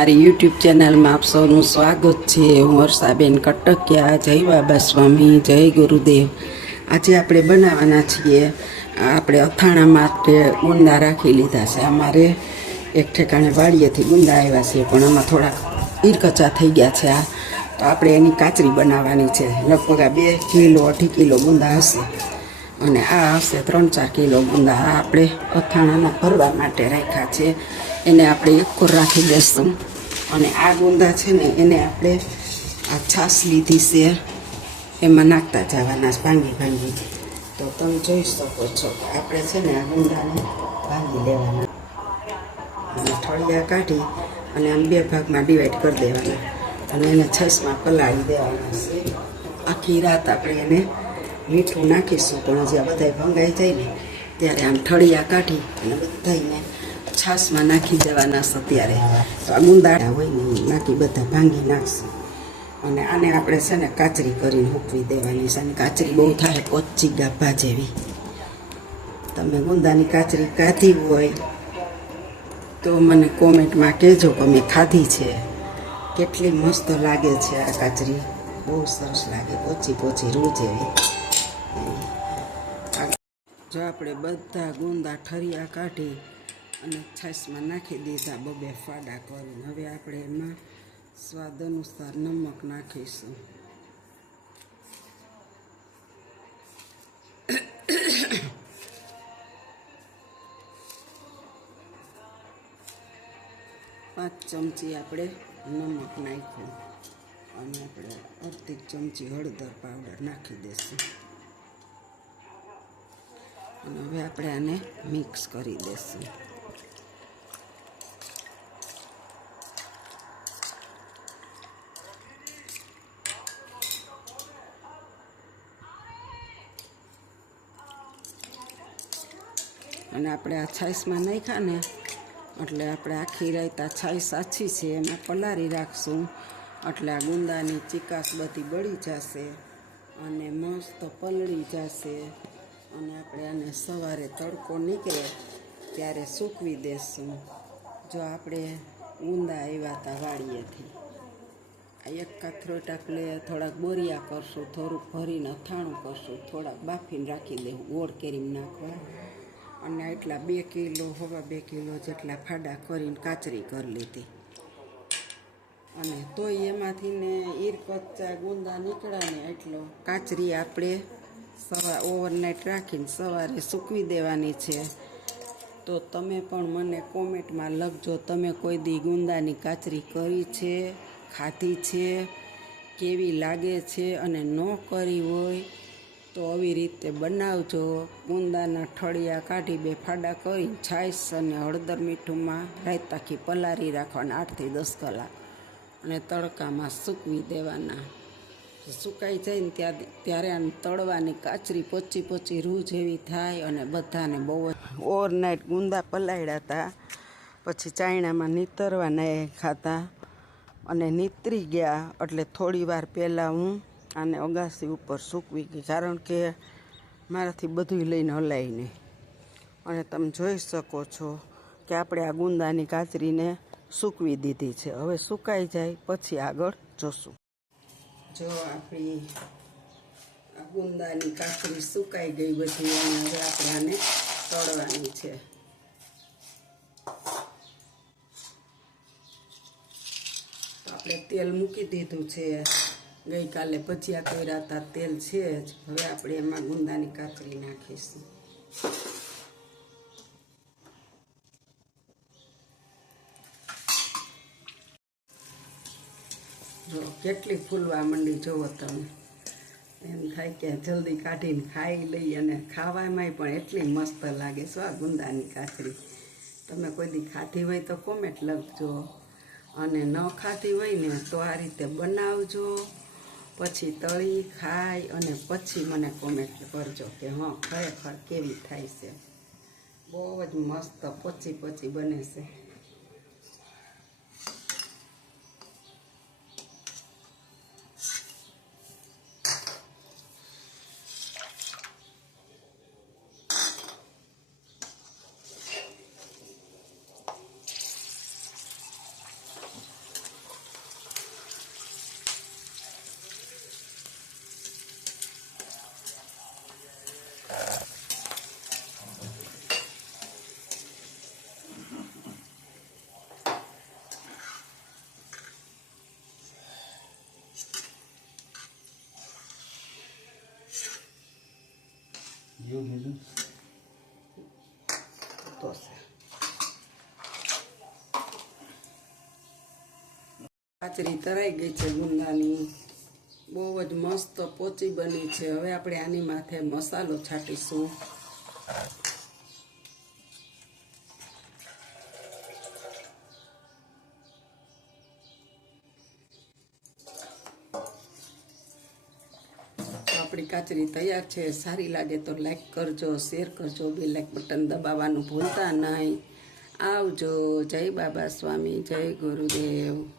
મારી યુટ્યુબ ચેનલમાં આપ સૌનું સ્વાગત છે। હું વર્ષાબેન કટકિયા। જય બાબા સ્વામી, જય ગુરુદેવ। આજે આપણે બનાવવાના છીએ, આપણે અથાણા માટે ગુંદા રાખી લીધા છે। અમારે એક ઠેકાણે વાડીએથી ગુંદા આવ્યા છે, પણ આમાં થોડાક ઈરકચા થઈ ગયા છે। તો આપણે એની કાચરી બનાવવાની છે। લગભગ 2 કિલો 2.5 કિલો ગુંદા હશે, અને આ હશે 3-4 કિલો ગુંદા। આ આપણે અથાણાના ભરવા માટે રાખ્યા છે। એને આપણે એક કોર રાખી દઈશું। અને આ ગુંદા છે ને, એને આપણે આ છાશ લીધી છે, એમાં નાખતા જવાના ભાંગી ભાંગી। તો તમે જોઈ શકો છો કે આપણે છે ને આ ગુંદાને ભાંગી લેવાના, અને ઠળિયા કાઢી અને આમ 2 ભાગમાં ડિવાઈડ કરી દેવાના, અને એને છાશમાં પલાળી દેવાના છે। આખી રાત આપણે એને મીઠું નાખીશું, પણ હજી આ બધા ભંગાઈ જાય ને ત્યારે આમ ઠળિયા કાઢી અને બધાને છાશમાં નાખી દેવાના છે। ત્યારે તો આ ગુંદાળા હોય ને નાખી બધા ભાંગી નાખશું, અને આને આપણે છે ને કાચરી કરીને મૂકવી દેવાની છે। અને કાચરી બહુ થાય કોચી ગાભા જેવી। તમે ગુંદાની કાચરી ખાધી હોય તો મને કોમેન્ટમાં કહેજો કે મેં ખાધી છે, કેટલી મસ્ત લાગે છે આ કાચરી, બહુ સરસ લાગે, પોચી પોચી રૂ જેવી। જો આપણે બધા ગુંદા ઠરિયા કાઢી અને છાશમાં નાખી દીધા 2 ફાડા કરીને, હવે આપણે એમાં સ્વાદ અનુસાર નમક નાખીશું। પાંચ ચમચી આપણે નમક નાખ્યું, અને આપણે અડધી ચમચી હળદર પાવડર નાખી દઈશું, અને હવે આપણે આને મિક્સ કરી દઈશું। અને આપણે આ છાશમાં નાખ્યા ને એટલે આપણે આખી રાત આ છાશ આછી છે એમાં પલાળી રાખશું, એટલે આ ગુંદાની ચીકાશ બધી બળી જશે અને મસ્ત પલળી જશે। અને આપણે આને સવારે તડકો નીકળે ત્યારે સૂકવી દેશું। જો આપણે ગુંદા આવ્યા હતા વાડીએથી, આ એક કાથરોટ આપણે થોડાક બોરિયા કરશું, થોડુંક ભરીને અથાણું કરશું, થોડાક બાફીને રાખી દેવું ગોળ કેરીમ નાખવા, અને એટલા 2 કિલો 2.5 કિલો જેટલા ફાડા કરીને કાચરી કરી લીધી। અને તોય એમાંથી ને ઈરકચ્ચા ગુંદા નીકળ્યા ને એટલો કાચરી આપણે ઓવરનાઇટ રાખીને સવારે સૂકવી દેવાની છે। તો તમે પણ મને કોમેન્ટમાં લખજો, તમે કોઈ દી ગુંદાની કાચરી કરી છે, ખાધી છે, કેવી લાગે છે, અને ન કરી હોય તો આવી રીતે બનાવજો। ગુંદાના ઠળિયા કાઢી 2 ફાડા કરી છાશ અને હળદર મીઠુંમાં રાત આખી પલાળી રાખવાના 8 થી 10 કલાક, અને તડકામાં સૂકવી દેવાના। સુકાઈ જાય ને ત્યારે આને તળવાની કાચરી પોચી પોચી રૂ જેવી થાય। અને બધાને બહુ ઓવરનાઇટ ગુંદા પલાળ્યા હતા, પછી ચાયણામાં નીતરવાના ખાતા, અને નીતરી ગયા એટલે થોડી વાર પહેલાં હું આને અગાસી ઉપર સૂકવી ગઈ, કારણ કે મારાથી બધું લઈને હલાય નહીં। અને તમે જોઈ શકો છો કે આપણે આ ગુંદાની કાચરીને સૂકવી દીધી છે। હવે સુકાઈ જાય પછી આગળ જોશું। જો આપણી આ ગુંદાની કાચરી સુકાઈ ગઈ બધી, અને હવે આપણે આને તળવાની છે। તો આપણે તેલ મૂકી દીધું છે, ગઈકાલે ભજીયા કર્યા હતા, તેલ છે જ। હવે આપણે એમાં ગુંદાની કાચરી નાખીશું। જો કેટલી ફૂલવા માંડી, જોવો તમે, એમ થાય કે જલ્દી કાઢીને ખાઈ લઈ। અને ખાવામાં પણ એટલી મસ્ત લાગે છે આ ગુંદાની કાચરી। તમે કોઈ દી ખાધી હોય તો કોમેન્ટ લખજો, અને ન ખાધી હોય ને તો આ રીતે બનાવજો, પછી તળી ખાઈ અને પછી મને કોમેન્ટ કરજો કે હા ખરેખર કેવી થાય છે। બહુ જ મસ્ત પોચી પોચી બને છે। તો કાચરી તરાઈ ગઈ છે ગુંદાની, બહુ જ મસ્ત પોચી બની છે. હવે આપણે આની માથે મસાલો છાંટીશું. આપણી કાચરી તૈયાર છે. સારી લાગે તો લાઈક કરજો, શેર કરજો, બેલ લાઈક બટન દબાવવાનું ભૂલતા નહીં. આવજો. જય બાબા સ્વામી, જય ગુરુદેવ.